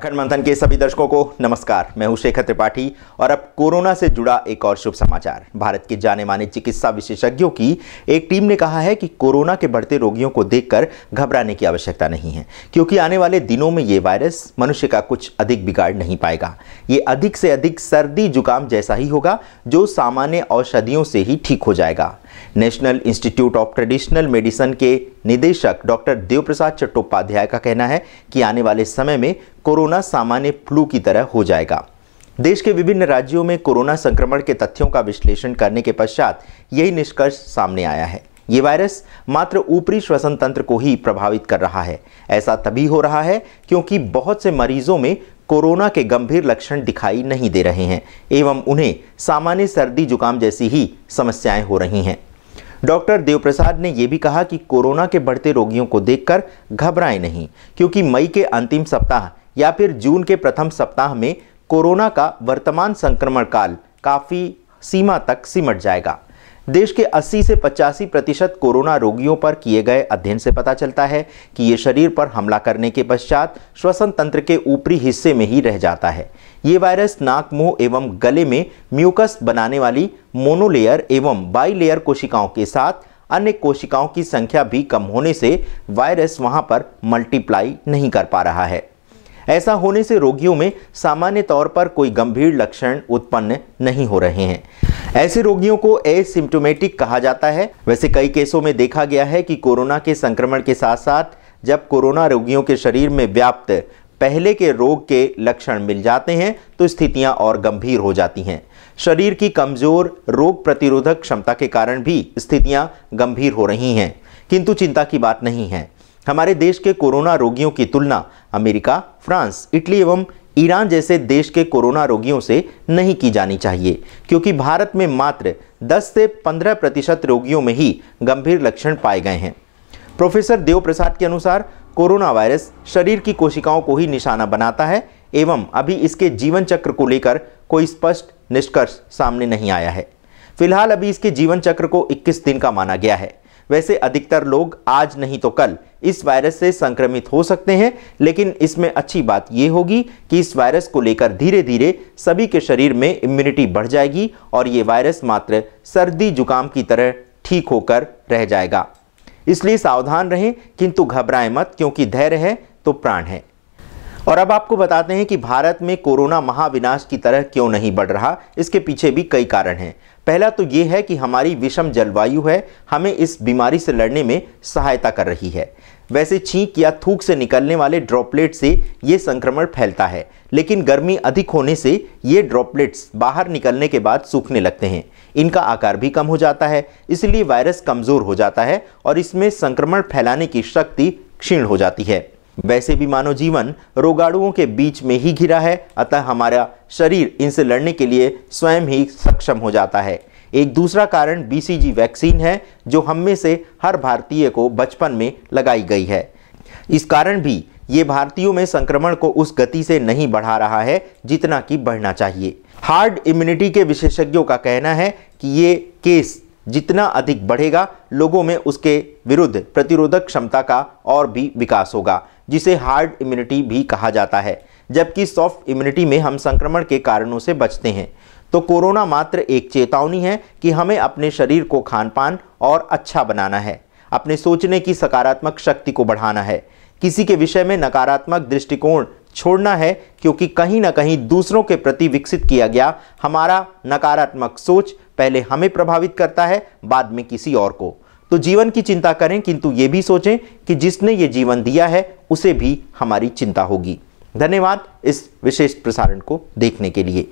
अखंड मंथन के सभी दर्शकों को नमस्कार। मैं हूं शेखर त्रिपाठी और अब कोरोना से जुड़ा एक और शुभ समाचार। भारत के जाने माने चिकित्सा विशेषज्ञों की एक टीम ने कहा है कि कोरोना के बढ़ते रोगियों को देखकर घबराने की आवश्यकता नहीं है, क्योंकि आने वाले दिनों में ये वायरस मनुष्य का कुछ अधिक बिगाड़ नहीं पाएगा। ये अधिक से अधिक सर्दी जुकाम जैसा ही होगा, जो सामान्य औषधियों से ही ठीक हो जाएगा। National institute of traditional medicine के निदेशक डॉक्टर देवप्रसाद चट्टोपाध्याय का कहना है कि आने वाले समय में कोरोना सामान्य फ्लू की तरह हो जाएगा। देश के विभिन्न राज्यों में कोरोना संक्रमण के तथ्यों का विश्लेषण करने के पश्चात यही निष्कर्ष सामने आया है। ये वायरस मात्र ऊपरी श्वसन तंत्र को ही प्रभावित कर रहा है। ऐसा तभी हो रहा है क्योंकि बहुत से मरीजों में कोरोना के गंभीर लक्षण दिखाई नहीं दे रहे हैं एवं उन्हें सामान्य सर्दी जुकाम जैसी ही समस्याएं हो रही हैं। डॉक्टर देवप्रसाद ने यह भी कहा कि कोरोना के बढ़ते रोगियों को देखकर घबराएं नहीं, क्योंकि मई के अंतिम सप्ताह या फिर जून के प्रथम सप्ताह में कोरोना का वर्तमान संक्रमण काल काफी सीमा तक सिमट जाएगा। देश के 80 से 85% कोरोना रोगियों पर किए गए अध्ययन से पता चलता है कि ये शरीर पर हमला करने के पश्चात श्वसन तंत्र के ऊपरी हिस्से में ही रह जाता है। ये वायरस नाक, मुंह एवं गले में म्यूकस बनाने वाली मोनोलेयर एवं बाइलेयर कोशिकाओं के साथ अन्य कोशिकाओं की संख्या भी कम होने से वायरस वहां पर मल्टीप्लाई नहीं कर पा रहा है। ऐसा होने से रोगियों में सामान्य तौर पर कोई गंभीर लक्षण उत्पन्न नहीं हो रहे हैं। ऐसे रोगियों को एसिम्प्टोमेटिक कहा जाता है। वैसे कई केसों में देखा गया है कि कोरोना के संक्रमण के साथ साथ जब कोरोना रोगियों के शरीर में व्याप्त पहले के रोग के लक्षण मिल जाते हैं तो स्थितियां और गंभीर हो जाती हैं। शरीर की कमजोर रोग प्रतिरोधक क्षमता के कारण भी स्थितियां गंभीर हो रही हैं, किंतु चिंता की बात नहीं है। हमारे देश के कोरोना रोगियों की तुलना अमेरिका, फ्रांस, इटली एवं ईरान जैसे देश के कोरोना रोगियों से नहीं की जानी चाहिए, क्योंकि भारत में मात्र 10 से 15% रोगियों में ही गंभीर लक्षण पाए गए हैं। प्रोफेसर देवप्रसाद के अनुसार कोरोना वायरस शरीर की कोशिकाओं को ही निशाना बनाता है एवं अभी इसके जीवन चक्र को लेकर कोई स्पष्ट निष्कर्ष सामने नहीं आया है। फिलहाल अभी इसके जीवन चक्र को 21 दिन का माना गया है। वैसे अधिकतर लोग आज नहीं तो कल इस वायरस से संक्रमित हो सकते हैं, लेकिन इसमें अच्छी बात यह होगी कि इस वायरस को लेकर धीरे धीरे सभी के शरीर में इम्यूनिटी बढ़ जाएगी और ये वायरस मात्र सर्दी जुकाम की तरह ठीक होकर रह जाएगा। इसलिए सावधान रहें, किंतु घबराएं मत, क्योंकि धैर्य है तो प्राण है। और अब आपको बताते हैं कि भारत में कोरोना महाविनाश की तरह क्यों नहीं बढ़ रहा। इसके पीछे भी कई कारण हैं। पहला तो ये है कि हमारी विषम जलवायु है, हमें इस बीमारी से लड़ने में सहायता कर रही है। वैसे छींक या थूक से निकलने वाले ड्रॉपलेट से ये संक्रमण फैलता है, लेकिन गर्मी अधिक होने से ये ड्रॉपलेट्स बाहर निकलने के बाद सूखने लगते हैं। इनका आकार भी कम हो जाता है, इसलिए वायरस कमजोर हो जाता है और इसमें संक्रमण फैलाने की शक्ति क्षीण हो जाती है। वैसे भी मानव जीवन रोगाणुओं के बीच में ही घिरा है, अतः हमारा शरीर इनसे लड़ने के लिए स्वयं ही सक्षम हो जाता है। एक दूसरा कारण BCG वैक्सीन है, जो हम में से हर भारतीय को बचपन में लगाई गई है। इस कारण भी ये भारतीयों में संक्रमण को उस गति से नहीं बढ़ा रहा है जितना कि बढ़ना चाहिए। हार्ड इम्यूनिटी के विशेषज्ञों का कहना है कि ये केस जितना अधिक बढ़ेगा, लोगों में उसके विरुद्ध प्रतिरोधक क्षमता का और भी विकास होगा, जिसे हार्ड इम्यूनिटी भी कहा जाता है। जबकि सॉफ्ट इम्यूनिटी में हम संक्रमण के कारणों से बचते हैं। तो कोरोना मात्र एक चेतावनी है कि हमें अपने शरीर को खान-पान और अच्छा बनाना है, अपने सोचने की सकारात्मक शक्ति को बढ़ाना है, किसी के विषय में नकारात्मक दृष्टिकोण छोड़ना है, क्योंकि कहीं ना कहीं दूसरों के प्रति विकसित किया गया हमारा नकारात्मक सोच पहले हमें प्रभावित करता है, बाद में किसी और को। तो जीवन की चिंता करें, किंतु ये भी सोचें कि जिसने ये जीवन दिया है उसे भी हमारी चिंता होगी। धन्यवाद इस विशेष प्रसारण को देखने के लिए।